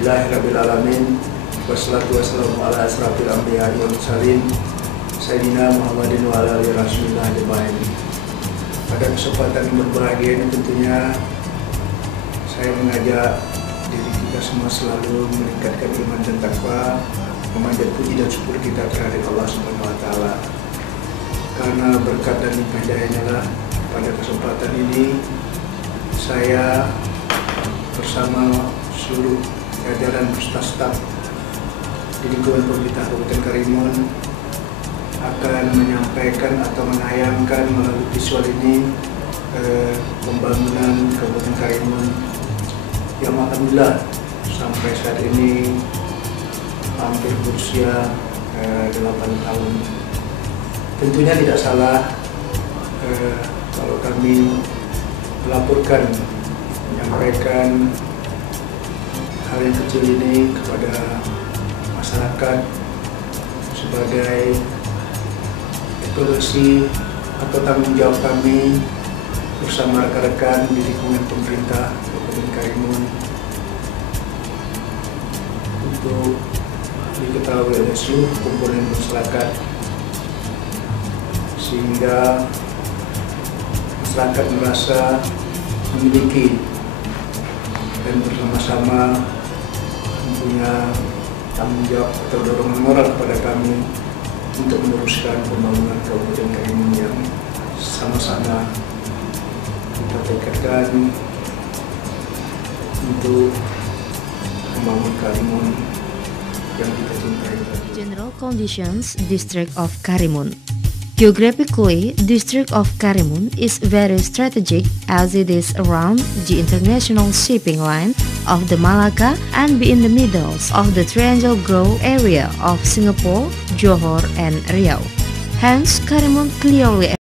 Alhamdulillahirrabbilalamin. Wassalatu wassalamu ala asrafil anbiya'i wal mursalin Sayyidina Muhammadin wa ala alihi rasulillah ajma'in. Pada kesempatan yang berbahagia ini tentunya saya mengajak diri kita semua selalu meningkatkan iman dan takwa, memanjat puji dan syukur kita terhadap Allah Subhanahu wa taala. Karena berkat dan limpah hidayahnya lah pada kesempatan ini saya bersama seluruh jajaran staf di lingkungan pemerintah Kabupaten Karimun akan menyampaikan atau menayangkan melalui visual ini pembangunan Kabupaten Karimun yang alhamdulillah sampai saat ini hampir berusia 8 tahun. Tentunya tidak salah kalau kami melaporkan, menyampaikan hal yang kecil ini kepada masyarakat sebagai evaluasi atau tanggung jawab kami bersama rekan-rekan di lingkungan pemerintah Kabupaten Karimun untuk diketahui oleh seluruh komponen masyarakat, sehingga masyarakat merasa memiliki dan bersama-sama mempunyah tanggung jawab atau dorongan moral kepada kami untuk meneruskan pembangunan Kabupaten Karimun yang sama-sama kita tekadkan untuk membangun Karimun yang kita cintai. General conditions District of Karimun. Geographically, District of Karimun is very strategic as it is around the international shipping line of the Malacca and be in the middle of the Triangle Growth area of Singapore, Johor, and Riau. Hence, Karimun clearly